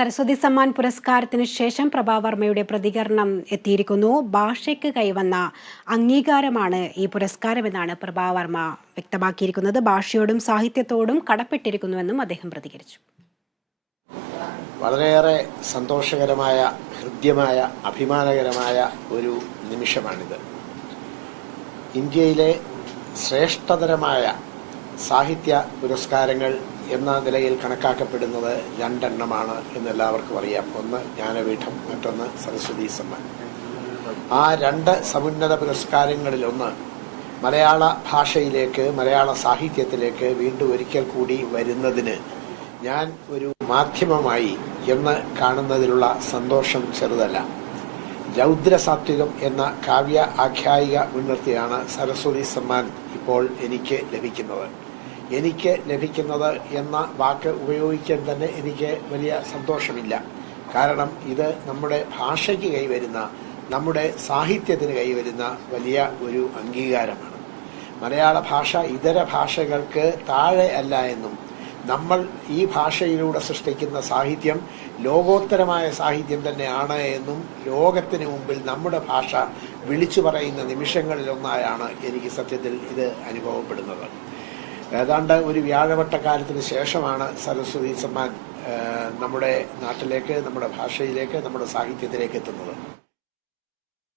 സരസ്വതി സമ്മാൻ പുരസ്കാരത്തിന് ശേഷം പ്രഭാവർമ്മയുടെ പ്രതികരണം എത്തിയിരിക്കുന്നു. ഭാഷയ്ക്ക് കൈവന്ന അംഗീകാരമാണ് ഈ പുരസ്കാരമെന്നാണ് പ്രഭാവർമ്മ വ്യക്തമാക്കിയിരിക്കുന്നത്. ഭാഷയോടും സാഹിത്യത്തോടും കടപ്പെട്ടിരിക്കുന്നുവെന്നും അദ്ദേഹം പ്രതികരിച്ചു. വളരെയേറെ സന്തോഷകരമായ ഹൃദ്യമായ അഭിമാനകരമായ ഒരു നിമിഷമാണിത്. ഇന്ത്യയിലെ ശ്രേഷ്ഠതരമായ സാഹിത്യ പുരസ്കാരങ്ങൾ എന്ന നിലയിൽ കണക്കാക്കപ്പെടുന്നത് രണ്ടെണ്ണമാണ് എന്ന് എല്ലാവർക്കും അറിയാം. ഒന്ന് ജ്ഞാനപീഠം മറ്റൊന്ന് സരസ്വതി സമ്മാൻ. ആ രണ്ട് സമുന്നത പുരസ്കാരങ്ങളിലൊന്ന് മലയാള ഭാഷയിലേക്ക് മലയാള സാഹിത്യത്തിലേക്ക് വീണ്ടും ഒരിക്കൽ കൂടി വരുന്നതിന് ഞാൻ ഒരു മാധ്യമമായി എന്ന് കാണുന്നതിലുള്ള സന്തോഷം ചെറുതല്ല. രൗദ്രസാത്വികം എന്ന കാവ്യ ആഖ്യായിക മുൻനിർത്തിയാണ് സരസ്വതി സമ്മാൻ ഇപ്പോൾ എനിക്ക് ലഭിക്കുന്നത്. എനിക്ക് ലഭിക്കുന്നത് എന്ന വാക്ക് ഉപയോഗിക്കാൻ തന്നെ എനിക്ക് വലിയ സന്തോഷമില്ല. കാരണം ഇത് നമ്മുടെ ഭാഷയ്ക്ക് കൈവരുന്ന നമ്മുടെ സാഹിത്യത്തിന് കൈവരുന്ന വലിയ ഒരു അംഗീകാരമാണ്. മലയാള ഭാഷ ഇതര ഭാഷകൾക്ക് താഴെ അല്ല എന്നും നമ്മൾ ഈ ഭാഷയിലൂടെ സൃഷ്ടിക്കുന്ന സാഹിത്യം ലോകോത്തരമായ സാഹിത്യം തന്നെയാണ് എന്നും ലോകത്തിന് മുമ്പിൽ നമ്മുടെ ഭാഷ വിളിച്ചു പറയുന്ന നിമിഷങ്ങളിലൊന്നായാണ് എനിക്ക് സത്യത്തിൽ ഇത് അനുഭവപ്പെടുന്നത്. ഏതാണ്ട് ഒരു വ്യാഴവട്ടക്കാലത്തിന് ശേഷമാണ് സരസ്വതി സമ്മാൻ നമ്മുടെ നാട്ടിലേക്ക് നമ്മുടെ ഭാഷയിലേക്ക് നമ്മുടെ സാഹിത്യത്തിലേക്ക് എത്തുന്നത്.